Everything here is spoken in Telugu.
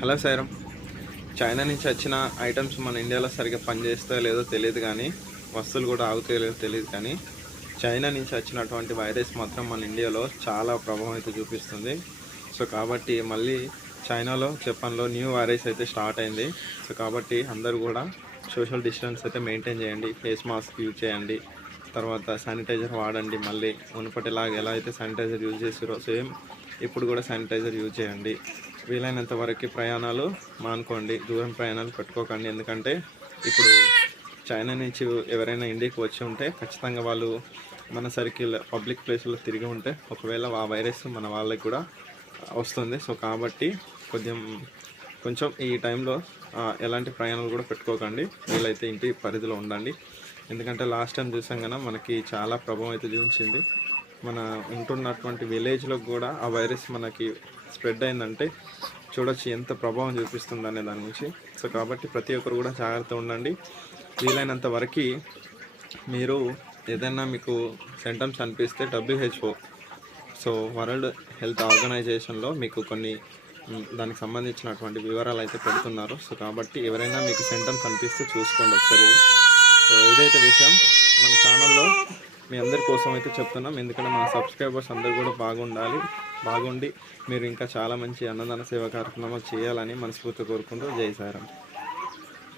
హలో సాయిరాం. చైనా నుంచి వచ్చిన ఐటమ్స్ మన ఇండియాలో సరిగ్గా పనిచేస్తాయో లేదో తెలియదు కానీ, వస్తువులు కూడా ఆగుతాయో లేదో తెలియదు కానీ, చైనా నుంచి వచ్చినటువంటి వైరస్ మాత్రం మన ఇండియాలో చాలా ప్రభావం అయితే చూపిస్తుంది. సో కాబట్టి మళ్ళీ చైనాలో జపాన్లో న్యూ వైరస్ అయితే స్టార్ట్ అయింది. సో కాబట్టి అందరూ కూడా సోషల్ డిస్టెన్స్ అయితే మెయింటైన్ చేయండి, ఫేస్ మాస్క్ యూజ్ చేయండి, తర్వాత శానిటైజర్ వాడండి. మళ్ళీ మునుపటిలాగా ఎలా అయితే శానిటైజర్ యూజ్ చేసారో సేమ్ ఇప్పుడు కూడా శానిటైజర్ యూజ్ చేయండి. వీలైనంత వరకు ప్రయాణాలు మానుకోండి, దూరం ప్రయాణాలు పెట్టుకోకండి. ఎందుకంటే ఇప్పుడు చైనా నుంచి ఎవరైనా ఇండియాకి వచ్చి ఉంటే ఖచ్చితంగా వాళ్ళు మన సర్కిల్ పబ్లిక్ ప్లేస్లో తిరిగి ఉంటే ఒకవేళ ఆ వైరస్ మన వాళ్ళకి కూడా వస్తుంది. సో కాబట్టి కొంచెం ఈ టైంలో ఎలాంటి ప్రయాణాలు కూడా పెట్టుకోకండి. వీళ్ళైతే ఇంటి పరిధిలో ఉండండి. ఎందుకంటే లాస్ట్ టైం చూసాం కదా, మనకి చాలా ప్రభావం అయితే చూపించింది. మన ఉంటున్నటువంటి విలేజ్లో కూడా ఆ వైరస్ మనకి స్ప్రెడ్ అయిందంటే చూడొచ్చు ఎంత ప్రభావం చూపిస్తుంది అనే దాని నుంచి. సో కాబట్టి ప్రతి ఒక్కరు కూడా జాగ్రత్త ఉండండి. వీలైనంత వరకు మీరు ఏదైనా మీకు సింటమ్స్ అనిపిస్తే WHO, సో వరల్డ్ హెల్త్ ఆర్గనైజేషన్లో మీకు కొన్ని దానికి సంబంధించినటువంటి వివరాలు అయితే పెడుతున్నారు. సో కాబట్టి ఎవరైనా మీకు సింటమ్స్ అనిపిస్తే చూసుకోండి ఒకసారి. సో ఇదైతే విషయం మన ఛానల్లో మీ అందరి కోసం అయితే చెప్తున్నాం. ఎందుకంటే మన సబ్స్క్రైబర్స్ అందరూ కూడా బాగుండి మీరు ఇంకా చాలా మంచి అన్నదాన సేవా కార్యక్రమాలు చేయాలని మనస్ఫూర్తిగా కోరుకుంటూ జై సాయిరాం.